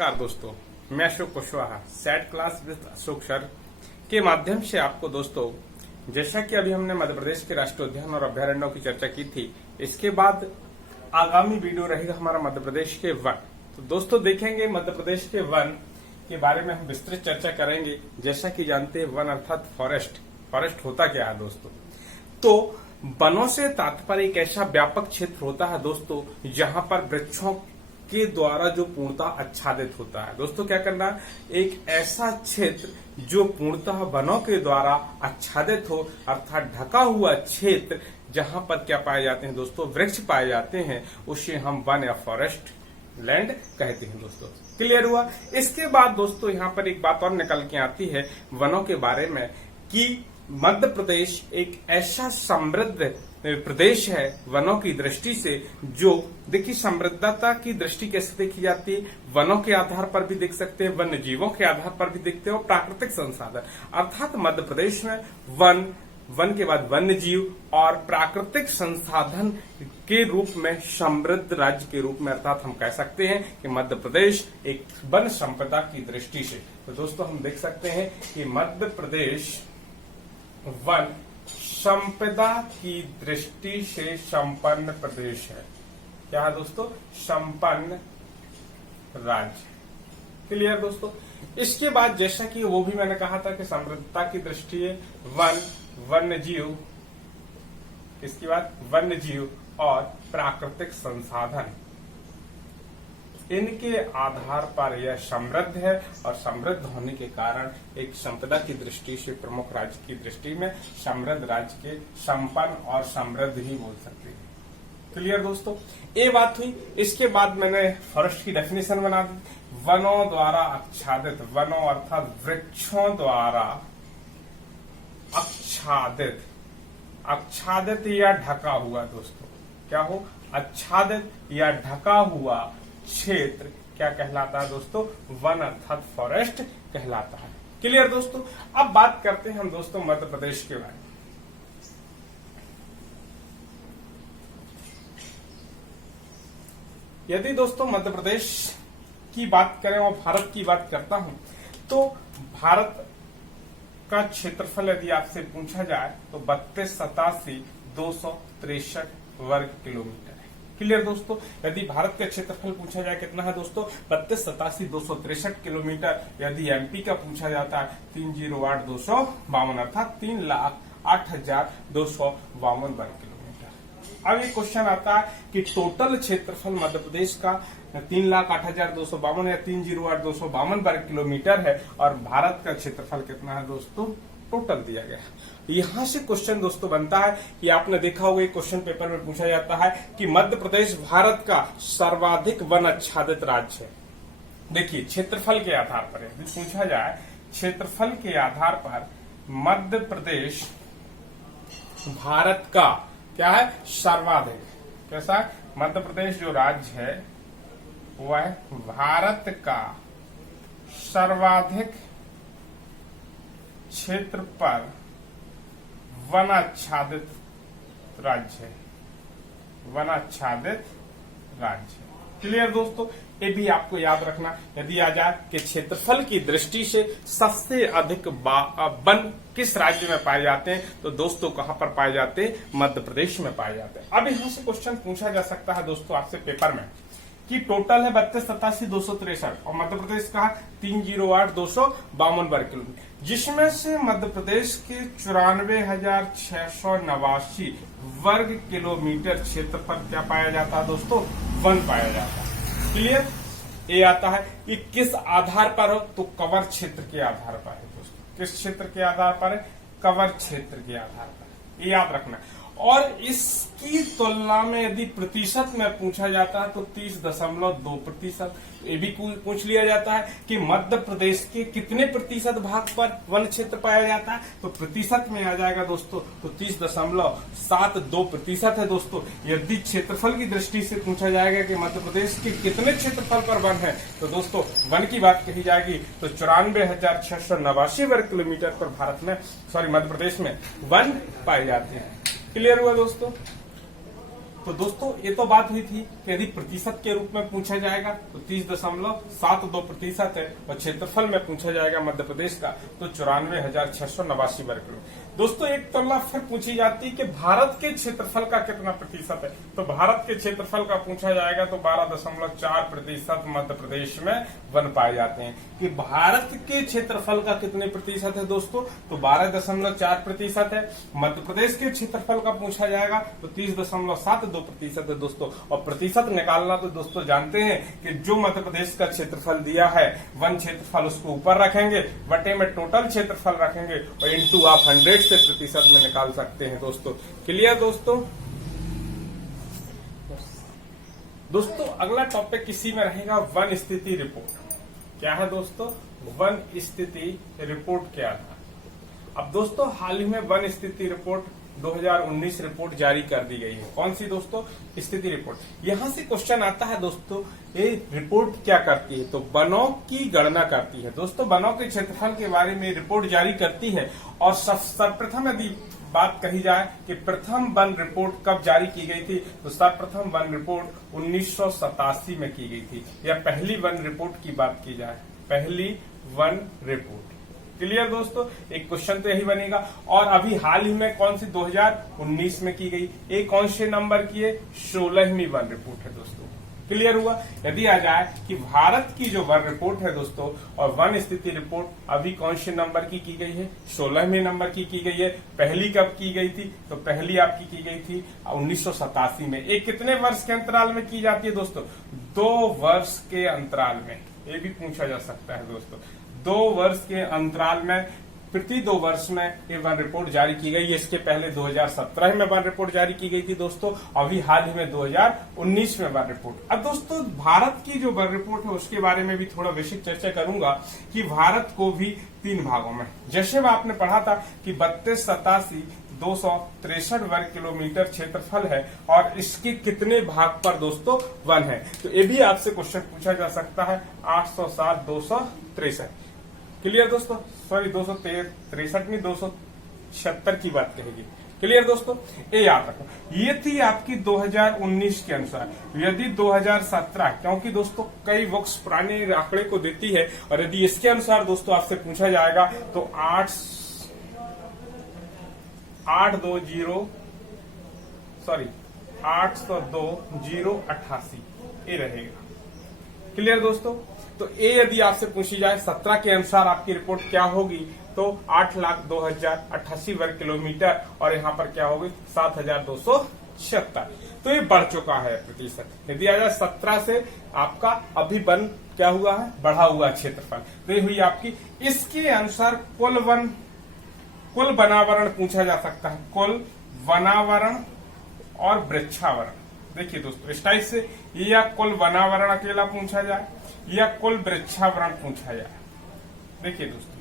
नमस्कार दोस्तों, मैं Ashok Kushwaha set class with Ashok sir के माध्यम से आपको दोस्तों, जैसा कि अभी हमने मध्य प्रदेश के राष्ट्रीय उद्यान और अभ्यारण्यों की चर्चा की थी, इसके बाद आगामी वीडियो रहेगा हमारा मध्य प्रदेश के वन। तो दोस्तों देखेंगे मध्य प्रदेश के वन के बारे में हम विस्तृत चर्चा करेंगे। जैसा कि जानते हैं वन अर्थात फॉरेस्ट होता क्या है दोस्तों। तो वनों से तात्पर्य एक ऐसा व्यापक क्षेत्र होता है दोस्तों, जहां पर वृक्षों के द्वारा जो पूर्णतः आच्छादित होता है। दोस्तों क्या करना, एक ऐसा क्षेत्र जो पूर्णतः वनों के द्वारा आच्छादित हो, अर्थात ढका हुआ क्षेत्र जहां पर क्या पाए जाते हैं दोस्तों, वृक्ष पाए जाते हैं, उसे हम वन या फॉरेस्ट लैंड कहते हैं दोस्तों। क्लियर हुआ। इसके बाद दोस्तों यहाँ पर एक बात और निकल के आती है वनों के बारे में कि मध्य प्रदेश एक ऐसा समृद्ध प्रदेश है वनों की दृष्टि से, जो देखिए समृद्धता की दृष्टि कैसे देखी जाती है, वनों के आधार पर भी देख सकते हैं, वन्य जीवों के आधार पर भी देखते हैं, और प्राकृतिक संसाधन अर्थात मध्य प्रदेश में वन के बाद वन्य जीव और प्राकृतिक संसाधन के रूप में समृद्ध राज्य के रूप में अर्थात हम कह सकते हैं कि मध्य प्रदेश एक वन संपदा की दृष्टि से। तो दोस्तों हम देख सकते हैं कि मध्य प्रदेश वन संपदा की दृष्टि से संपन्न प्रदेश है। क्या है दोस्तों, संपन्न राज्य। क्लियर दोस्तों। इसके बाद जैसा कि वो भी मैंने कहा था कि समृद्धता की दृष्टि है वन्य जीव, इसके बाद वन्य जीव और प्राकृतिक संसाधन, इनके आधार पर यह समृद्ध है, और समृद्ध होने के कारण एक संपदा की दृष्टि से प्रमुख राज्य की दृष्टि में समृद्ध राज्य के संपन्न और समृद्ध ही बोल सकते हैं। क्लियर दोस्तों, ये बात हुई। इसके बाद मैंने फॉरेस्ट की डेफिनेशन बना दी। वनों द्वारा आच्छादित, वनों अर्थात वृक्षों द्वारा आच्छादित या ढका हुआ दोस्तों, क्या हो, आच्छादित या ढका हुआ क्षेत्र क्या कहलाता है दोस्तों, वन अर्थात फॉरेस्ट कहलाता है। क्लियर दोस्तों। अब बात करते हैं हम दोस्तों मध्य प्रदेश के बारे में। यदि दोस्तों मध्य प्रदेश की बात करें और भारत की बात करता हूं, तो भारत का क्षेत्रफल यदि आपसे पूछा जाए तो 32,87,263 वर्ग किलोमीटर है। क्लियर दोस्तों। यदि भारत का क्षेत्रफल पूछा जाए कितना है दोस्तों, 32,87,263 किलोमीटर। यदि एमपी का पूछा जाता है 308,252 अर्थात 3,08,252 वर्ग किलोमीटर। अब ये क्वेश्चन आता है कि टोटल क्षेत्रफल मध्य प्रदेश का 3,08,252 या 3,08,252 वर्ग किलोमीटर है, और भारत का क्षेत्रफल कितना है दोस्तों, टोटल दिया गया। यहां से क्वेश्चन दोस्तों बनता है कि आपने देखा होगा क्वेश्चन पेपर में पूछा जाता है कि मध्य प्रदेश भारत का सर्वाधिक वन आच्छादित राज्य है। देखिए क्षेत्रफल के आधार पर यदि पूछा जाए, क्षेत्रफल के आधार पर मध्य प्रदेश भारत का क्या है, सर्वाधिक। कैसा, मध्य प्रदेश जो राज्य है वह भारत का सर्वाधिक क्षेत्र पर वन आच्छादित राज्य है, वन आच्छादित राज्य। क्लियर दोस्तों। ये भी आपको याद रखना, यदि आ जाए कि क्षेत्रफल की दृष्टि से सबसे अधिक वन किस राज्य में पाए जाते हैं, तो दोस्तों कहां पर पाए जाते हैं, मध्य प्रदेश में पाए जाते हैं। अब यहां से क्वेश्चन पूछा जा सकता है दोस्तों आपसे पेपर में कि टोटल है 32,87,263 और मध्य प्रदेश का 3,08,252 वर्ग किलोमीटर, जिसमें से मध्य प्रदेश के 94,689 वर्ग किलोमीटर क्षेत्र पर क्या पाया जाता है दोस्तों, वन पाया जाता है। क्लियर। ये आता है कि किस आधार पर हो, तो कवर क्षेत्र के आधार पर है दोस्तों। किस क्षेत्र के आधार पर है, कवर क्षेत्र के आधार पर, ये याद रखना। और इसकी तुलना में यदि प्रतिशत में पूछा जाता है तो 30.2%। ये भी पूछ लिया जाता है कि मध्य प्रदेश के कितने प्रतिशत भाग पर वन क्षेत्र पाया जाता है, तो प्रतिशत में आ जाएगा दोस्तों, तो 30.72% है दोस्तों। यदि क्षेत्रफल की दृष्टि से पूछा जाएगा कि मध्य प्रदेश के कितने क्षेत्रफल पर वन है, तो दोस्तों वन की बात कही जाएगी तो 94,689 वर्ग किलोमीटर पर भारत में, मध्य प्रदेश में वन पाए जाते हैं। क्लियर हुआ दोस्तों। तो दोस्तों ये तो बात हुई थी कि यदि प्रतिशत के रूप में पूछा जाएगा तो 30.72% है, और क्षेत्रफल में पूछा जाएगा मध्य प्रदेश का तो 94,689 वर्ग किलोमीटर। दोस्तों एक तुलना फिर पूछी जाती है कि भारत के क्षेत्रफल का कितना प्रतिशत है, तो भारत के क्षेत्रफल का पूछा जाएगा तो 12.4% मध्य प्रदेश में वन पाए जाते हैं। कि भारत के क्षेत्रफल का कितने प्रतिशत है दोस्तों, तो 12.4% है। मध्य प्रदेश के क्षेत्रफल का पूछा जाएगा तो 30.72% है दोस्तों। और प्रतिशत निकालना तो दोस्तों जानते हैं कि जो मध्य प्रदेश का क्षेत्रफल दिया है वन क्षेत्रफल उसको ऊपर रखेंगे, बटे में टोटल क्षेत्रफल रखेंगे और इंटू आप 100 से प्रतिशत में निकाल सकते हैं दोस्तों। क्लियर दोस्तों। दोस्तों अगला टॉपिक इसी में रहेगा वन स्थिति रिपोर्ट। क्या है दोस्तों, वन स्थिति रिपोर्ट क्या था। अब दोस्तों हाल ही में वन स्थिति रिपोर्ट 2019 रिपोर्ट जारी कर दी गई है। कौन सी दोस्तों, स्थिति रिपोर्ट। यहां से क्वेश्चन आता है दोस्तों, ये रिपोर्ट क्या करती है, तो वनों की गणना करती है दोस्तों। वनों के क्षेत्रफल के बारे में रिपोर्ट जारी करती है। और सर्वप्रथम यदि बात कही जाए कि प्रथम वन रिपोर्ट कब जारी की गई थी, तो सर्वप्रथम वन रिपोर्ट 1987 में की गई थी। या पहली वन रिपोर्ट की बात की जाए, पहली वन रिपोर्ट। क्लियर दोस्तों, एक क्वेश्चन तो यही बनेगा। और अभी हाल ही में कौन सी 2019 में की गई, एक कौन से नंबर की है, 16वीं वन रिपोर्ट है दोस्तों। क्लियर हुआ। यदि आ जाए कि भारत की जो वन रिपोर्ट है दोस्तों और वन स्थिति रिपोर्ट अभी कौन से नंबर की गई है, 16वें नंबर की गई है। पहली कब की गई थी, तो पहली आपकी की गई थी 1987 में। एक कितने वर्ष के अंतराल में की जाती है दोस्तों, 2 वर्ष के अंतराल में। ये भी पूछा जा सकता है दोस्तों, 2 वर्ष के अंतराल में, प्रति 2 वर्ष में ये वन रिपोर्ट जारी की गई है। इसके पहले 2017 में वन रिपोर्ट जारी की गई थी दोस्तों। अभी हाल ही में 2019 में वन रिपोर्ट। अब दोस्तों भारत की जो वन रिपोर्ट है उसके बारे में भी थोड़ा बेसिक चर्चा करूंगा कि भारत को भी 3 भागों में, जैसे आपने पढ़ा था कि 32,87,263 वर्ग किलोमीटर क्षेत्रफल है और इसके कितने भाग पर दोस्तों वन है, तो ये भी आपसे क्वेश्चन पूछा जा सकता है। 807,263। क्लियर दोस्तों, सॉरी 263 नहीं, 276 की बात कहेगी। क्लियर दोस्तों, ये याद रखो। ये थी आपकी 2019 के अनुसार। यदि 2017, क्योंकि दोस्तों कई बुक्स पुराने आंकड़े को देती है, और यदि इसके अनुसार दोस्तों आपसे पूछा जाएगा तो 802,088 ये रहेगा। क्लियर दोस्तों, तो ये यदि आपसे पूछी जाए 17 के अनुसार आपकी रिपोर्ट क्या होगी, तो 8,02,088 वर्ग किलोमीटर, और यहाँ पर क्या होगी 7,276। तो ये बढ़ चुका है प्रतिशत। यदि आ जाए 17 से आपका अभी वन क्या हुआ है, बढ़ा हुआ क्षेत्रफल। तो ये हुई आपकी। इसके अनुसार कुल वनावरण पूछा जा सकता है, कुल वनावरण और वृक्षावरण। देखिए दोस्तों इस टाइप से, या कुल वनावरण अकेला पूछा जाए या कुल वृक्षावरण पूछा जाए। देखिए दोस्तों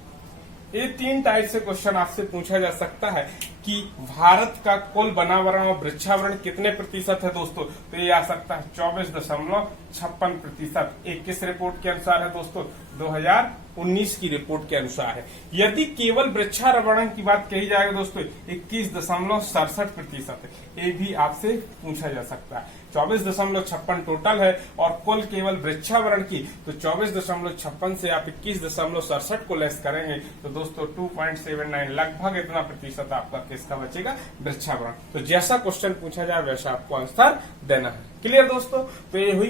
ये 3 टाइप से क्वेश्चन आपसे पूछा जा सकता है कि भारत का कुल वनावरण और वृक्षावरण कितने प्रतिशत है दोस्तों, तो ये आ सकता है 24.56%। एक किस रिपोर्ट के अनुसार है दोस्तों, 2019 की रिपोर्ट के अनुसार है। यदि केवल वृक्षावरण की बात कही जाए दोस्तों 21.67% है। ये भी आपसे पूछा जा सकता है। 24.56 टोटल है और कुल केवल वृक्षावरण की, तो 24.56 से आप 21.67 को लेस करेंगे तो दोस्तों 2.79 लगभग इतना प्रतिशत आपका किसका बचेगा, वृक्षावरण। तो जैसा क्वेश्चन पूछा जाए वैसा आपको आंसर देना है। क्लियर दोस्तों, तो ये हुई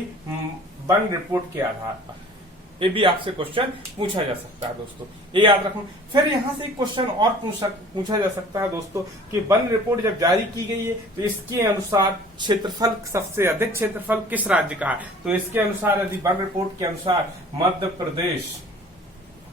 वन रिपोर्ट के आधार पर। ये भी आपसे क्वेश्चन पूछा जा सकता है दोस्तों, ये याद रखना। फिर यहाँ से एक क्वेश्चन और पूछा जा सकता है दोस्तों कि वन रिपोर्ट जब जारी की गई है तो इसके अनुसार क्षेत्रफल, सबसे अधिक क्षेत्रफल किस राज्य का है, तो इसके अनुसार यदि वन रिपोर्ट के अनुसार मध्य प्रदेश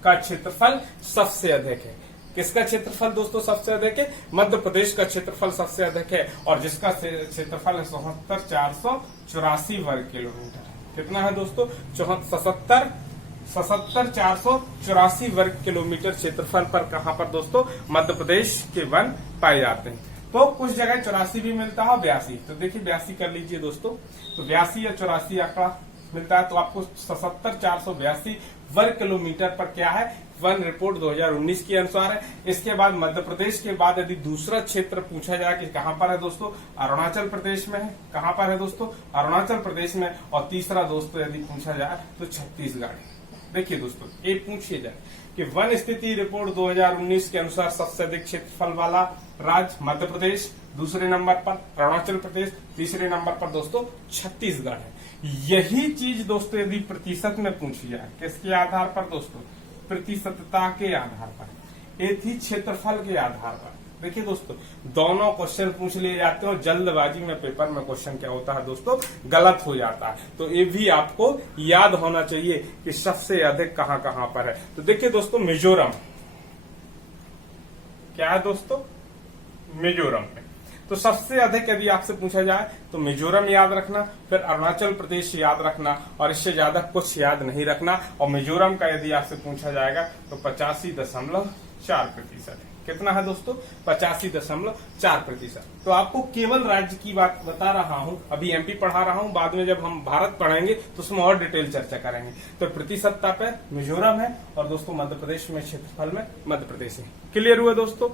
का क्षेत्रफल सबसे अधिक है। किसका क्षेत्रफल दोस्तों सबसे अधिक है, मध्य प्रदेश का क्षेत्रफल सबसे अधिक है, और जिसका क्षेत्रफल है 77,484 वर्ग किलोमीटर। कितना है दोस्तों, 77,484 वर्ग किलोमीटर क्षेत्रफल पर कहां पर दोस्तों, मध्य प्रदेश के वन पाए जाते हैं। तो कुछ जगह 84 भी मिलता है, 82। तो देखिए 82 कर लीजिए दोस्तों, तो 82 या 84 आंकड़ा मिलता है। तो आपको 77,482 वर्ग किलोमीटर पर क्या है, वन रिपोर्ट 2019 के अनुसार है। इसके बाद मध्य प्रदेश के बाद यदि दूसरा क्षेत्र पूछा जाए कि कहां पर है दोस्तों, अरुणाचल प्रदेश में है। कहां पर है दोस्तों, अरुणाचल प्रदेश में। और तीसरा दोस्तों यदि पूछा जाए तो छत्तीसगढ़ है। देखिए दोस्तों, ये पूछिए जाए कि वन स्थिति रिपोर्ट 2019 के अनुसार सबसे अधिक क्षेत्रफल वाला राज्य मध्य प्रदेश, दूसरे नंबर पर अरुणाचल प्रदेश, तीसरे नंबर पर दोस्तों छत्तीसगढ़ है। यही चीज दोस्तों यदि प्रतिशत में पूछी जाए, किसके आधार पर दोस्तों, प्रतिशतता के आधार पर, एक ही क्षेत्रफल के आधार पर। देखिए दोस्तों, दोनों क्वेश्चन पूछ लिए जाते हैं और जल्दबाजी में पेपर में क्वेश्चन क्या होता है दोस्तों, गलत हो जाता है। तो ये भी आपको याद होना चाहिए कि सबसे अधिक कहां कहां पर है। तो देखिए दोस्तों, मिजोरम क्या है दोस्तों, मिजोरम में। तो सबसे अधिक यदि आपसे पूछा जाए तो मिजोरम याद रखना, फिर अरुणाचल प्रदेश याद रखना, और इससे ज्यादा कुछ याद नहीं रखना। और मिजोरम का यदि आपसे पूछा जाएगा तो 85.4% है। कितना है दोस्तों, 85.4%। तो आपको केवल राज्य की बात बता रहा हूं, अभी एमपी पढ़ा रहा हूं, बाद में जब हम भारत पढ़ेंगे तो उसमें और डिटेल चर्चा करेंगे। तो प्रतिशतता पे मिजोरम है, और दोस्तों मध्य प्रदेश में क्षेत्रफल में मध्य प्रदेश है। क्लियर हुआ दोस्तों।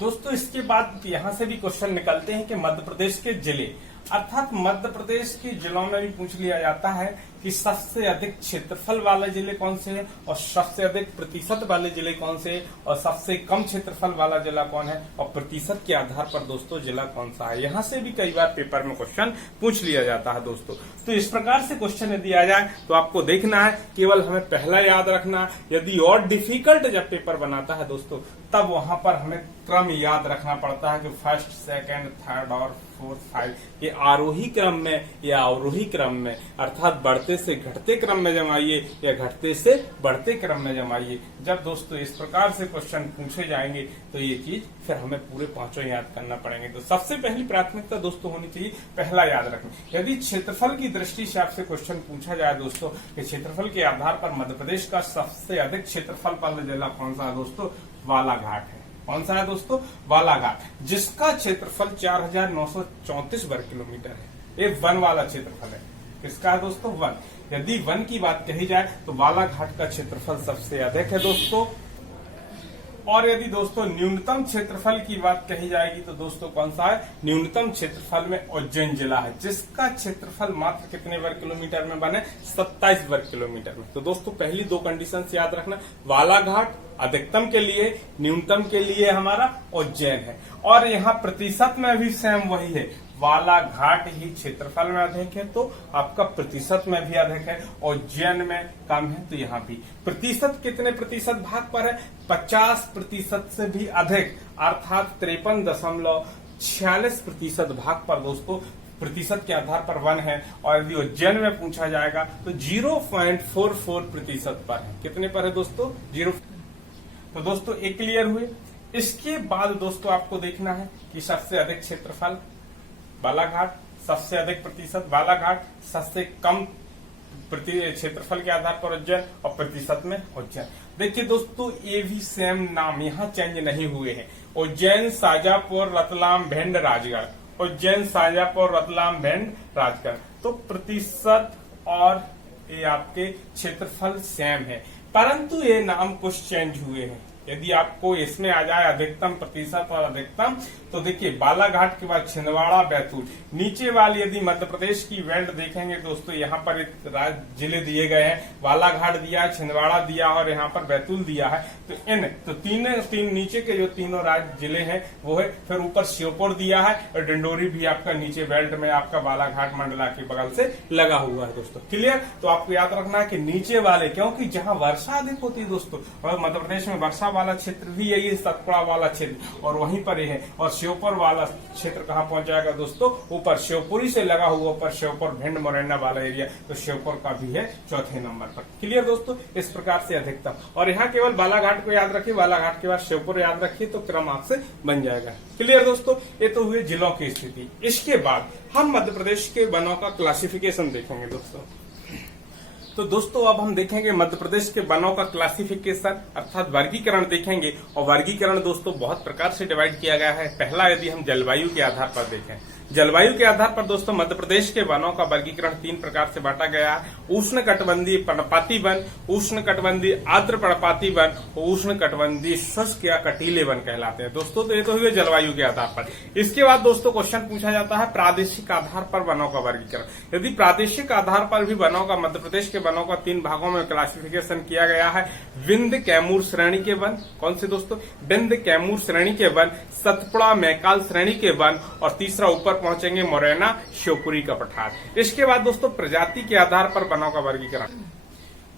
दोस्तों इसके बाद यहां से भी क्वेश्चन निकलते हैं कि मध्य प्रदेश के जिले, अर्थात मध्य प्रदेश के जिलों में भी पूछ लिया जाता है कि सबसे अधिक क्षेत्रफल वाले जिले कौन से हैं, और सबसे अधिक प्रतिशत वाले जिले कौन से हैं, और सबसे कम क्षेत्रफल वाला जिला कौन है, और प्रतिशत के आधार पर दोस्तों जिला कौन सा है। यहां से भी कई बार पेपर में क्वेश्चन पूछ लिया जाता है दोस्तों। तो इस प्रकार से क्वेश्चन यदि आ जाए तो आपको देखना है, केवल हमें पहला याद रखना। यदि और डिफिकल्ट जब पेपर बनाता है दोस्तों, तब वहां पर हमें क्रम याद रखना पड़ता है कि फर्स्ट, सेकंड, थर्ड और फोर्थ, फाइव, ये आरोही क्रम में या अवरोही क्रम में, अर्थात बढ़ते से घटते क्रम में जमाइए या घटते से बढ़ते क्रम में जमाइए। जब दोस्तों इस प्रकार से क्वेश्चन पूछे जाएंगे तो ये चीज फिर हमें पूरे पांचों याद करना पड़ेंगे। तो सबसे पहली प्राथमिकता दोस्तों होनी चाहिए पहला याद रखना। यदि क्षेत्रफल की दृष्टि से आपसे क्वेश्चन पूछा जाए दोस्तों कि क्षेत्रफल के आधार पर मध्य प्रदेश का सबसे अधिक क्षेत्रफल वाला जिला कौन सा है दोस्तों, बालाघाट है। कौन सा है दोस्तों, बालाघाट, जिसका क्षेत्रफल 4,934 वर्ग किलोमीटर है। ये वन वाला क्षेत्रफल है। किसका है दोस्तों, वन। यदि वन की बात कही जाए तो बालाघाट का क्षेत्रफल सबसे अधिक है दोस्तों। और यदि दोस्तों न्यूनतम क्षेत्रफल की बात कही जाएगी तो दोस्तों कौन सा है, न्यूनतम क्षेत्रफल में उज्जैन जिला है, जिसका क्षेत्रफल मात्र कितने वर्ग किलोमीटर में बने, 27 वर्ग किलोमीटर में। तो दोस्तों पहली दो कंडीशन याद रखना, बालाघाट अधिकतम के लिए, न्यूनतम के लिए हमारा उज्जैन है। और यहाँ प्रतिशत में भी सेम वही है, बालाघाट ही क्षेत्रफल में अधिक है तो आपका प्रतिशत में भी अधिक है, उज्जैन में कम है। तो यहाँ भी प्रतिशत कितने प्रतिशत भाग पर है, 50% से भी अधिक, अर्थात 53.46% भाग पर दोस्तों प्रतिशत के आधार पर वन है। और यदि उज्जैन में पूछा जाएगा तो 0.44% पर है। कितने पर है दोस्तों, 0। तो दोस्तों एक क्लियर हुए। इसके बाद दोस्तों आपको देखना है कि सबसे अधिक क्षेत्रफल बालाघाट, सबसे अधिक प्रतिशत बालाघाट, सबसे कम क्षेत्रफल के आधार पर उज्जैन, और प्रतिशत में उज्जैन। देखिए दोस्तों ये भी सेम नाम यहाँ चेंज नहीं हुए हैं, उज्जैन, शाजापुर, रतलाम, भिंड, राजगढ़, उज्जैन, शाजापुर, रतलाम, भिंड, राजगढ़। तो प्रतिशत और ये आपके क्षेत्रफल सेम है, परंतु ये नाम कुछ चेंज हुए हैं। यदि आपको इसमें आ जाए अधिकतम प्रतिशत और अधिकतम, तो देखिए बालाघाट के बाद छिंदवाड़ा, बैतूल, नीचे वाली यदि मध्य प्रदेश की बेल्ट देखेंगे दोस्तों, यहाँ पर जिले दिए गए हैं, बालाघाट दिया, छिंदवाड़ा दिया और यहाँ पर बैतूल दिया है। तो तीन नीचे के जो तीनों राज्य जिले हैं वो है। फिर ऊपर श्योपुर दिया है, और डिंडोरी भी आपका नीचे बेल्ट में आपका बालाघाट मंडला के बगल से लगा हुआ है दोस्तों। क्लियर। तो आपको याद रखना है कि नीचे वाले, क्योंकि जहाँ वर्षा अधिक होती है दोस्तों, और मध्य प्रदेश में वर्षा वाला क्षेत्र भी यही है, सतपुड़ा वाला क्षेत्र, और वहीं पर ही है। और श्योपुर वाला क्षेत्र कहाँ पहुंच जाएगा दोस्तों, ऊपर श्योपुरी से लगा हुआ, ऊपर श्योपुर, भिंड, मुरैना वाला एरिया, तो श्योपुर का भी है चौथे नंबर पर। क्लियर दोस्तों। इस प्रकार से अधिकतम, और यहाँ केवल बालाघाट को याद रखिए, बालाघाट के बाद श्योपुर याद रखिए, तो क्रम आपसे बन जाएगा। क्लियर दोस्तों। ये तो हुए जिलों की स्थिति। इसके बाद हम मध्य प्रदेश के वनों का क्लासिफिकेशन देखेंगे दोस्तों। तो दोस्तों अब हम देखेंगे मध्य प्रदेश के वनों का क्लासिफिकेशन, अर्थात वर्गीकरण देखेंगे। और वर्गीकरण दोस्तों बहुत प्रकार से डिवाइड किया गया है। पहला यदि हम जलवायु के आधार पर देखें, जलवायु के आधार पर दोस्तों मध्य प्रदेश के वनों का वर्गीकरण 3 प्रकार से बांटा गया है। उष्ण कटिबंधीय पर्णपाती वन, उष्ण कटिबंधीय आर्द्र पर्णपाती वन और उष्ण कटिबंधीय शुष्क या कटीले वन कहलाते हैं दोस्तों। तो ये तो हुए जलवायु के आधार पर। इसके बाद दोस्तों क्वेश्चन पूछा जाता है प्रादेशिक आधार पर वनों का वर्गीकरण। यदि प्रादेशिक आधार पर भी वनों का, मध्य प्रदेश के वनों का 3 भागों में क्लासिफिकेशन किया गया है। विंध्य कैमूर श्रेणी के वन, कौन से दोस्तों? विंध्य कैमूर श्रेणी के वन, सतपुड़ा मैकाल श्रेणी के वन और तीसरा ऊपर पहुंचेंगे मोरैना शिवपुरी का पठार। इसके बाद दोस्तों प्रजाति के आधार पर वनों का वर्गीकरण।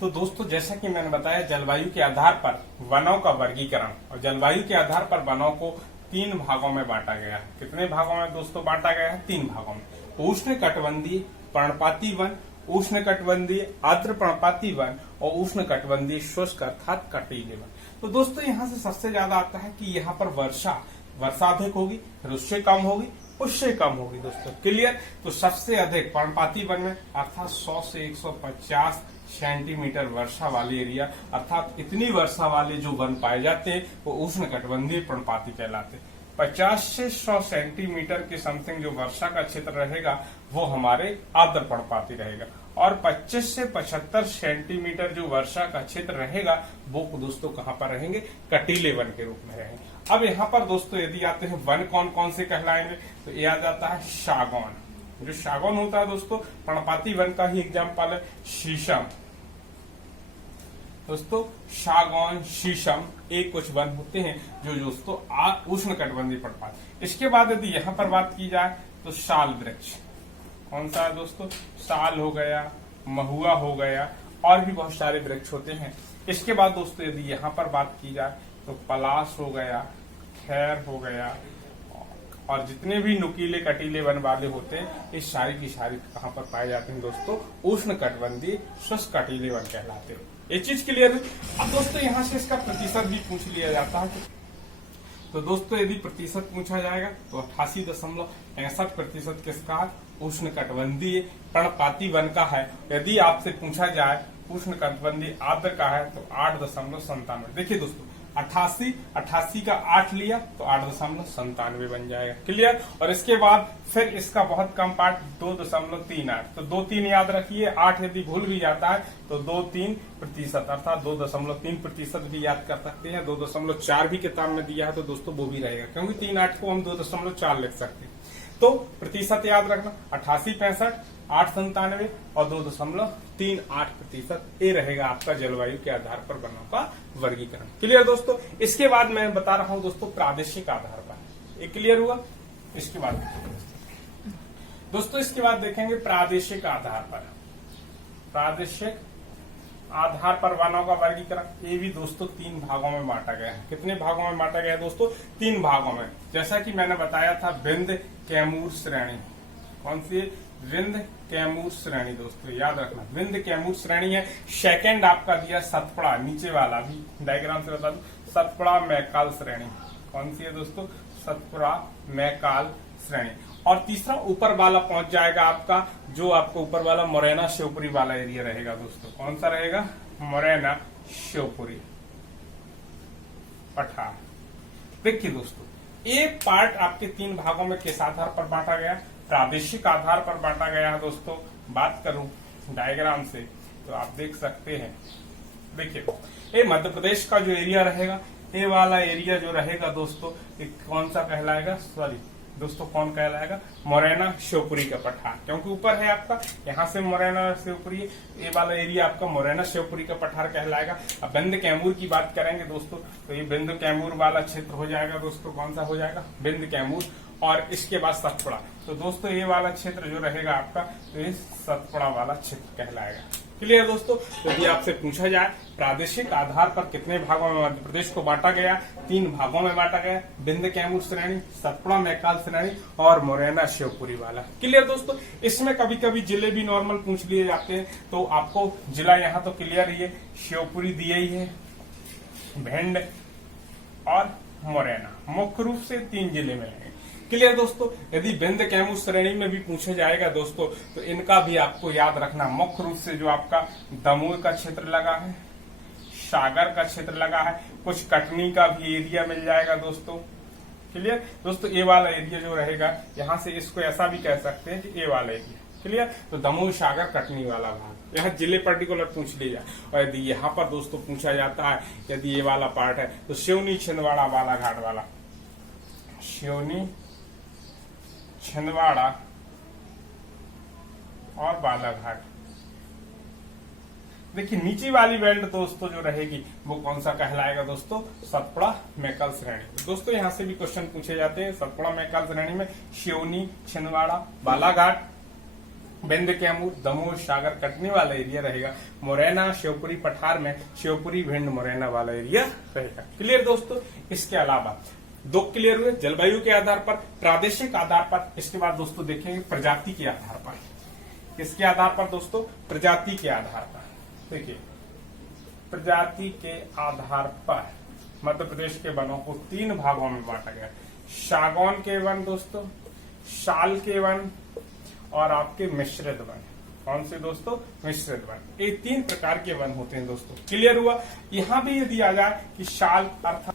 तो दोस्तों जैसा कि मैंने बताया जलवायु के आधार पर वनों का वर्गीकरण, और जलवायु के आधार पर वनों को 3 भागों में बांटा गया है। कितने भागों में दोस्तों बांटा गया है? 3 भागों में। उष्ण कटिबंधीय पर्णपाती वन, उष्ण कटिबंधीय आर्द्र पर्णपाती वन और उष्ण कटिबंधीय शुष्क अर्थात कटीले वन। तो दोस्तों यहाँ से सबसे ज्यादा आता है कि यहाँ पर वर्षा अधिक होगी, फिर उससे कम होगी, उससे कम होगी दोस्तों। क्लियर? तो सबसे अधिक पर्णपाती वन में अर्थात 100 से 150 सेंटीमीटर वर्षा वाले एरिया, अर्थात इतनी वर्षा वाले जो वन पाए जाते हैं वो उष्ण कटिबंधीय पर्णपाती कहलाते हैं। 50 से 100 सेंटीमीटर के समथिंग जो वर्षा का क्षेत्र रहेगा वो हमारे आर्द्र पर्णपाती रहेगा, और 25 से 75 सेंटीमीटर जो वर्षा का क्षेत्र रहेगा वो दोस्तों कहाँ पर रहेंगे? कटीले वन के रूप में रहेंगे। अब यहाँ पर दोस्तों यदि आते हैं वन कौन कौन से कहलाएंगे, तो ये आ जाता है सागौन। जो सागौन होता है दोस्तों पर्णपाती वन का ही एग्जाम्पल है। शीशम दोस्तों, सागौन, शीशम एक कुछ वन होते हैं जो दोस्तों उष्ण कटिबंधीय पर्णपाती। इसके बाद यदि यहाँ पर बात की जाए तो साल वृक्ष, कौन सा है दोस्तों? साल हो गया, महुआ हो गया, और भी बहुत सारे वृक्ष होते हैं। इसके बाद दोस्तों यदि यहाँ पर बात की जाए तो पलाश हो गया, खैर हो गया, और जितने भी नुकीले कटीले वन वाले होते हैं ये सारी की सारी कहाँ पर पाए जाते हैं दोस्तों? उष्ण कटिबंधीय शुष्क कटीले वन कहलाते हैं। ये चीज क्लियर है। अब दोस्तों यहाँ से इसका प्रतिशत भी पूछ लिया जाता है। तो दोस्तों यदि प्रतिशत पूछा जाएगा तो 88.65% किसका? उष्ण कटिबंधीय पर्णपाती वन का है। यदि आपसे पूछा जाए उष्ण कटिबंधीय आर्द्र का है तो 8.97। देखिए दोस्तों 88 का 8 लिया तो 8.97 बन जाएगा। क्लियर? और इसके बाद फिर इसका बहुत कम पार्ट 2.38। तो 2-3 याद रखिए, 8 यदि भूल भी जाता है तो 2-3% अर्थात 2.3% भी याद कर सकते हैं। 2.4 भी किताब में दिया है तो दोस्तों वो भी रहेगा, क्योंकि 3-8 को हम 2.4 लिख सकते हैं। तो प्रतिशत याद रखना 88, 65, 8.97 और 2.38%। ये रहेगा आपका जलवायु के आधार पर वनों का वर्गीकरण। क्लियर दोस्तों? इसके बाद मैं बता रहा हूं दोस्तों प्रादेशिक आधार पर। ये क्लियर हुआ? इसके बाद दोस्तों इसके बाद देखेंगे प्रादेशिक आधार पर। प्रादेशिक आधार पर वनों का वर्गीकरण ये भी दोस्तों 3 भागों में बांटा गया है। कितने भागों में बांटा गया है दोस्तों? 3 भागों में। जैसा कि मैंने बताया था विंध्य कैमूर श्रेणी, कौन सी? विंध्य कैमूर श्रेणी दोस्तों याद रखना, विंध्य कैमूर श्रेणी है। सेकंड आपका दिया सतपुड़ा, नीचे वाला भी डायग्राम से बता दूं, सतपुड़ा मैकाल श्रेणी, कौन सी है दोस्तों? सतपुड़ा मैकाल श्रेणी। और तीसरा ऊपर वाला पहुंच जाएगा आपका, जो आपको ऊपर वाला मोरैना शिवपुरी वाला एरिया रहेगा दोस्तों। कौन सा रहेगा? मोरैना शिवपुरी पठार। देखिए दोस्तों ये पार्ट आपके 3 भागों में किस आधार पर बांटा गया? प्रादेशिक आधार पर बांटा गया है दोस्तों। बात करूं डायग्राम से तो आप देख सकते हैं, देखिए ये मध्य प्रदेश का जो एरिया रहेगा, ये वाला एरिया जो रहेगा दोस्तों ये कौन सा कहलाएगा? सॉरी दोस्तों कौन कहलाएगा? मोरैना शिवपुरी का पठार, क्योंकि ऊपर है आपका, यहाँ से मोरैना शिवपुरी, ये वाला एरिया आपका मोरैना शिवपुरी का पठार कहलाएगा। अब बिंद कैमूर की बात करेंगे दोस्तों तो ये बिंद कैमूर वाला क्षेत्र हो जाएगा दोस्तों। कौन सा हो जाएगा? बिंद कैमूर। और इसके बाद सतपुड़ा। तो दोस्तों ये वाला क्षेत्र जो रहेगा आपका तो ये सतपुड़ा वाला क्षेत्र कहलाएगा। क्लियर दोस्तों? यदि आपसे पूछा जाए प्रादेशिक आधार पर कितने भागों में मध्य प्रदेश को बांटा गया? 3 भागों में बांटा गया, बिंद कैमूर श्रेणी, सतपुड़ा मैकाल श्रेणी और मोरैना शिवपुरी वाला। क्लियर दोस्तों? इसमें कभी कभी जिले भी नॉर्मल पूछ लिए जाते हैं, तो आपको जिला यहाँ तो क्लियर ही है, शिवपुरी दिया ही है, भिंड और मोरैना मुख्य रूप से 3 जिले में है। क्लियर दोस्तों? यदि बिंद कैमूर श्रेणी में भी पूछा जाएगा दोस्तों तो इनका भी आपको याद रखना, मुख्य रूप से जो आपका दमोह का क्षेत्र लगा है, सागर का क्षेत्र लगा है, कुछ कटनी का भी एरिया मिल जाएगा दोस्तों, क्लियर दोस्तों। ए वाला एरिया जो रहेगा, यहाँ से इसको ऐसा भी कह सकते हैं कि ए वाला एरिया। क्लियर। तो दमोह सागर कटनी वाला भाग, यहाँ जिले पर्टिकुलर पूछ लिया। और यदि यहाँ पर दोस्तों पूछा जाता है, यदि ये वाला पार्ट है तो सिवनी छिंदवाड़ा बालाघाट वाला, सिवनी छिंदवाड़ा और बालाघाट। देखिए नीचे वाली बेल्ट दोस्तों जो रहेगी वो कौन सा कहलाएगा दोस्तों, सतपुड़ा मैकल श्रेणी। दोस्तों यहाँ से भी क्वेश्चन पूछे जाते हैं। सतपुड़ा मैकल श्रेणी में सिवनी छिंदवाड़ा बालाघाट बिंद कैमूर दमोह सागर कटनी वाला एरिया रहेगा। मुरैना शिवपुरी पठार में शिवपुरी भिंड मुरैना वाला एरिया रहेगा। क्लियर दोस्तों। इसके अलावा दो क्लियर हुए, जलवायु के आधार पर, प्रादेशिक आधार पर। इसके बाद दोस्तों देखेंगे प्रजाति के आधार पर। किसके आधार पर दोस्तों, प्रजाति के आधार पर। देखिए प्रजाति के आधार पर मध्य प्रदेश के वनों को 3 भागों में बांटा गया। सागौन के वन दोस्तों, साल के वन और आपके मिश्रित वन। कौन से दोस्तों, मिश्रित वन। ये 3 प्रकार के वन होते हैं दोस्तों। क्लियर हुआ। यहाँ भी यदि आ जाए कि साल अर्थात,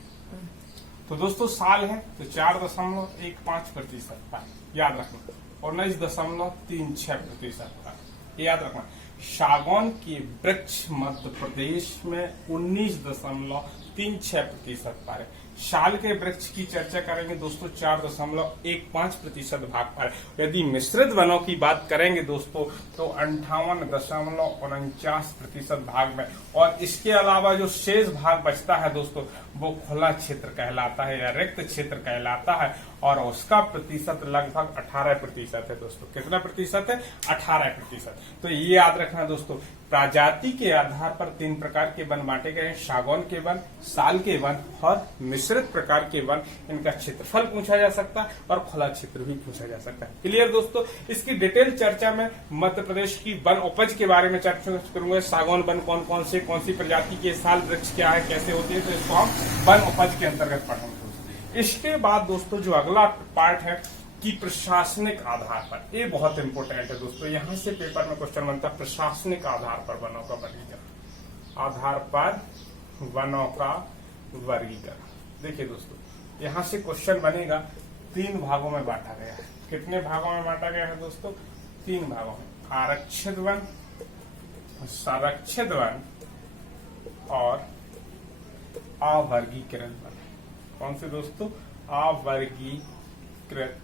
तो दोस्तों साल है तो 4.15% का याद रखना, 19.36% का याद रखना। सागौन के वृक्ष मध्य प्रदेश में 19.36% पर है। साल के वृक्ष की चर्चा करेंगे दोस्तों 4.15% भाग पर। यदि मिश्रित वनों की बात करेंगे दोस्तों तो 58.49% भाग में। और इसके अलावा जो शेष भाग बचता है दोस्तों वो खुला क्षेत्र कहलाता है या रिक्त क्षेत्र कहलाता है, और उसका प्रतिशत लगभग 18% है दोस्तों। कितना प्रतिशत है, 18%। तो ये याद रखना दोस्तों, प्रजाति के आधार पर 3 प्रकार के वन बांटे गए हैं। सागौन के वन, साल के वन और मिश्रित प्रकार के वन। इनका क्षेत्रफल पूछा जा सकता है और खुला क्षेत्र भी पूछा जा सकता है। क्लियर दोस्तों। इसकी डिटेल चर्चा में मध्य प्रदेश की वन उपज के बारे में चर्चा करूंगा। सागौन वन कौन कौन से, कौन सी प्रजाति के, साल वृक्ष क्या है, कैसे होती है, तो इसको हम वन उपज के अंतर्गत पढ़ेंगे। इसके बाद दोस्तों जो अगला पार्ट है कि प्रशासनिक आधार पर, ये बहुत इंपोर्टेंट है दोस्तों। यहां से पेपर में क्वेश्चन बनता है प्रशासनिक आधार पर वनों का वर्गीकरण। आधार पर वनों का वर्गीकरण। देखिए दोस्तों यहां से क्वेश्चन बनेगा, 3 भागों में बांटा गया है। कितने भागों में बांटा गया है दोस्तों, 3 भागों में। आरक्षित वन, संरक्षित वन और अवर्गीकृत वन। कौन से दोस्तों, अवर्गीकृत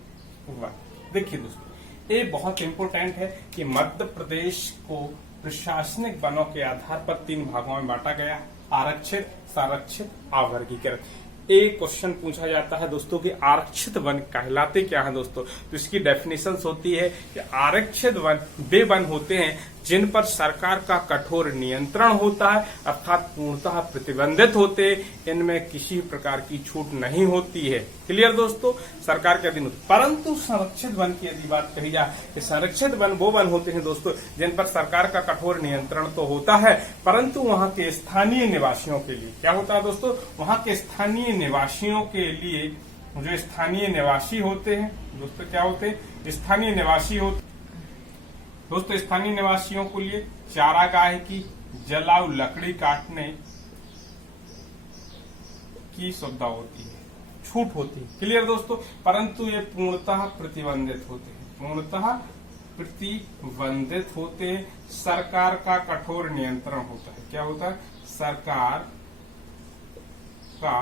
वन। देखिए दोस्तों ये बहुत इंपोर्टेंट है कि मध्य प्रदेश को प्रशासनिक वनों के आधार पर 3 भागों में बांटा गया, आरक्षित, संरक्षित, अवर्गीकृत। एक क्वेश्चन पूछा जाता है दोस्तों कि आरक्षित वन कहलाते क्या है दोस्तों, तो इसकी डेफिनेशन होती है कि आरक्षित वन वे वन होते हैं जिन पर सरकार का कठोर नियंत्रण होता है, अर्थात पूर्णतः प्रतिबंधित होते हैं। इनमें किसी प्रकार की छूट नहीं होती है। क्लियर दोस्तों, सरकार के अधीन। परंतु संरक्षित वन की यदि बात कही जाए, कि संरक्षित वन वो वन होते हैं दोस्तों जिन पर सरकार का कठोर नियंत्रण तो होता है, परंतु वहां के स्थानीय निवासियों के लिए क्या होता है दोस्तों, वहां के स्थानीय निवासियों के लिए, जो स्थानीय निवासी होते हैं दोस्तों, क्या होते हैं, स्थानीय निवासी होते दोस्तों। स्थानीय निवासियों के लिए चारागाह की, जलाऊ लकड़ी काटने की सुविधा होती है, छूट होती है। क्लियर दोस्तों। परंतु ये पूर्णतः प्रतिबंधित होते हैं, पूर्णतः प्रतिबंधित होते हैं। सरकार का कठोर नियंत्रण होता है। क्या होता है, सरकार का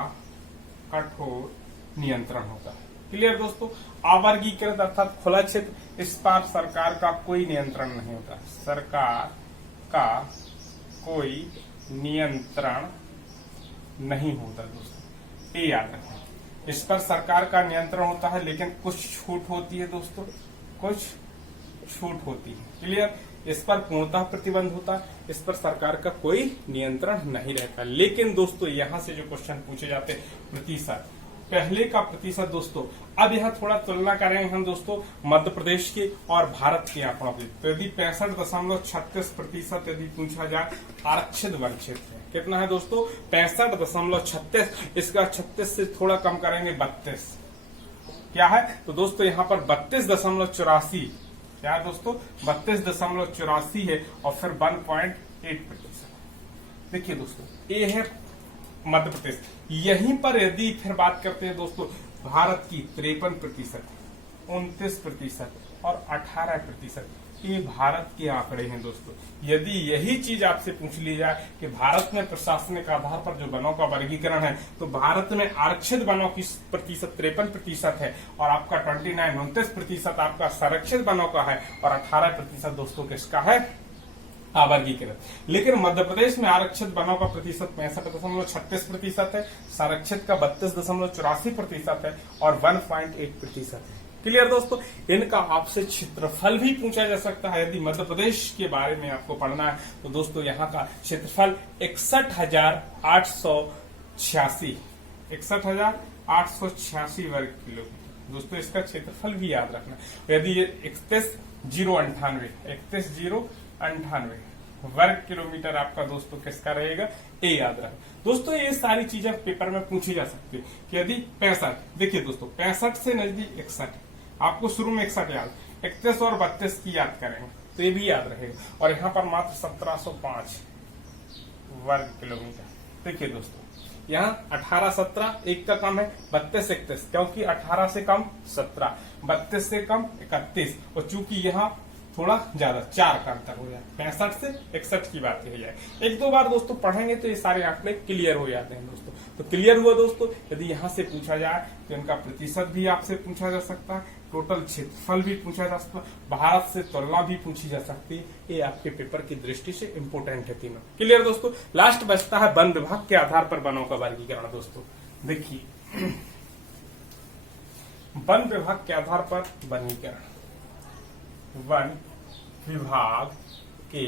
कठोर नियंत्रण होता है। क्लियर दोस्तों। अवर्गीकृत अर्थात खुला क्षेत्र, इस पर सरकार का कोई नियंत्रण नहीं होता। सरकार का कोई नियंत्रण नहीं होता दोस्तों, ये याद रखें। इस पर सरकार का नियंत्रण होता है लेकिन कुछ छूट होती है दोस्तों, कुछ छूट होती है। क्लियर। इस पर पूर्णतः प्रतिबंध होता है, इस पर सरकार का कोई नियंत्रण नहीं रहता। लेकिन दोस्तों यहां से जो क्वेश्चन पूछे जाते हैं प्रतिशत, पहले का प्रतिशत दोस्तों, अब यहाँ थोड़ा तुलना करेंगे हम दोस्तों मध्य प्रदेश के और भारत के आंकड़ों की। तो यदि 65.36% यदि पूछा जाए आरक्षित वन क्षेत्र है, कितना है दोस्तों, 65.36। इसका 36 से थोड़ा कम करेंगे 32, क्या है, तो दोस्तों यहाँ पर 32.84, क्या है दोस्तों, 32.84 है। और फिर 1.8%। देखिए दोस्तों ये है मध्य प्रदेश। यहीं पर यदि फिर बात करते हैं दोस्तों भारत की 53%, 29% और 18%, ये भारत के आंकड़े हैं दोस्तों। यदि यही चीज आपसे पूछ ली जाए कि भारत में प्रशासनिक आधार पर जो वनों का वर्गीकरण है, तो भारत में आरक्षित वनों की प्रतिशत 53% है और आपका 29% आपका संरक्षित वनों का है और 18% दोस्तों किसका है, वर्गीकृत। लेकिन मध्य प्रदेश में आरक्षित वनों का प्रतिशत 65.36% है, संरक्षित का 32.84% है और 1.8% है। क्लियर दोस्तों। इनका आपसे क्षेत्रफल भी पूछा जा सकता है। यदि मध्य प्रदेश के बारे में आपको पढ़ना है तो दोस्तों यहाँ का क्षेत्रफल 61,886 वर्ग किलोमीटर। दोस्तों इसका क्षेत्रफल भी याद रखना। यदि ये 31,098 वर्ग किलोमीटर आपका दोस्तों किसका रहेगा, ए याद रखना। दोस्तों ये सारी चीजें पेपर में पूछी जा सकती है कि यदि 65, देखिए दोस्तों 65 से नजदीक 61, आपको शुरू में 61 याद, 31 और 32 की याद करेंगे तो ये भी याद रहेगा। और यहाँ पर मात्र 1705 वर्ग किलोमीटर। देखिए दोस्तों यहाँ 18, 17 एक का कम है, 32, 31, क्योंकि 18 से कम 17, 32 से कम 31 और चूंकि यहाँ थोड़ा ज्यादा 4 का अंतर हो जाए, 65 से 61 की बात कही जाए। एक दो बार दोस्तों पढ़ेंगे तो ये सारे आंकड़े क्लियर हो जाते हैं दोस्तों। तो क्लियर हुआ दोस्तों। यदि यहाँ से पूछा जाए तो इनका प्रतिशत भी आपसे पूछा जा सकता है, टोटल क्षेत्रफल भी पूछा जा सकता है, भारत से तुलना भी पूछी जा सकती है। ये आपके पेपर की दृष्टि से इम्पोर्टेंट है तीनों। क्लियर दोस्तों। लास्ट बचता है वन विभाग के आधार पर वनों का वर्गीकरण। दोस्तों देखिए वन विभाग के आधार पर वर्गीकरण, वन विभाग के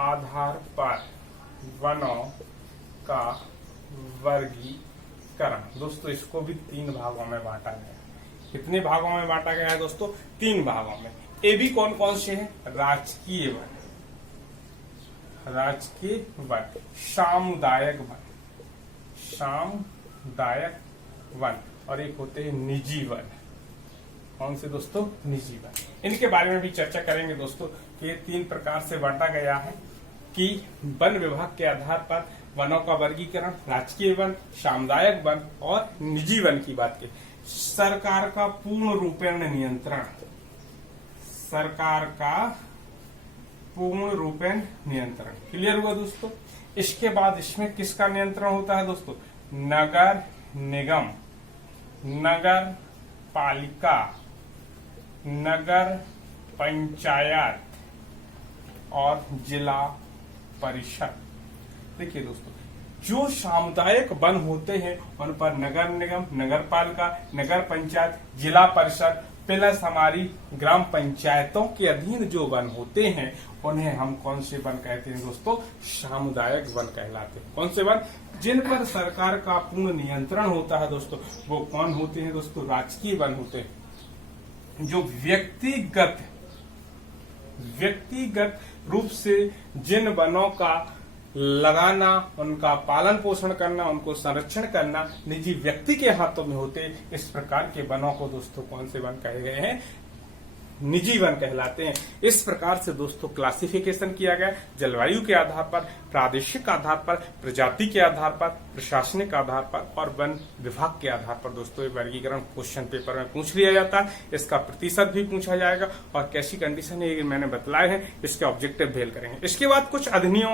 आधार पर वनों का वर्गीकरण। दोस्तों इसको भी 3 भागों में बांटा गया। कितने भागों में बांटा गया है दोस्तों, 3 भागों में। ये भी कौन कौन से हैं, राजकीय वन, राजकीय वन, सामुदायिक वन, सामुदायिक वन और एक होते हैं निजी वन। कौन से दोस्तों, निजी वन। इनके बारे में भी चर्चा करेंगे दोस्तों कि 3 प्रकार से बांटा गया है कि वन विभाग के आधार पर वनों का वर्गीकरण, राजकीय वन, सामुदायिक वन और निजी वन की बात की। सरकार का पूर्ण रूपेण नियंत्रण, सरकार का पूर्ण रूपेण नियंत्रण। क्लियर हुआ दोस्तों। इसके बाद इसमें किसका नियंत्रण होता है दोस्तों, नगर निगम, नगर पालिका, नगर पंचायत और जिला परिषद। देखिए दोस्तों जो सामुदायिक वन होते हैं उन पर नगर निगम, नगर पालिका, नगर पंचायत, जिला परिषद प्लस हमारी ग्राम पंचायतों के अधीन जो वन होते हैं उन्हें हम कौन से वन कहते हैं दोस्तों, सामुदायिक वन कहलाते हैं। कौन से वन, जिन पर सरकार का पूर्ण नियंत्रण होता है दोस्तों, वो कौन होते हैं दोस्तों, राजकीय वन होते हैं। जो व्यक्तिगत रूप से जिन वनों का लगाना, उनका पालन पोषण करना, उनको संरक्षण करना निजी व्यक्ति के हाथों में होते, इस प्रकार के वनों को दोस्तों कौन से वन कहे गए हैं, निजी वन कहलाते हैं। इस प्रकार से दोस्तों क्लासिफिकेशन किया गया जलवायु के आधार पर, प्रादेशिक आधार पर, प्रजाति के आधार पर, प्रशासनिक आधार पर और वन विभाग के आधार पर। दोस्तों ये वर्गीकरण क्वेश्चन पेपर में पूछ लिया जाता है। इसका प्रतिशत भी पूछा जाएगा और कैसी कंडीशन है ये मैंने बतलाए हैं, इसके ऑब्जेक्टिव भेल करेंगे। इसके बाद कुछ अधिनियम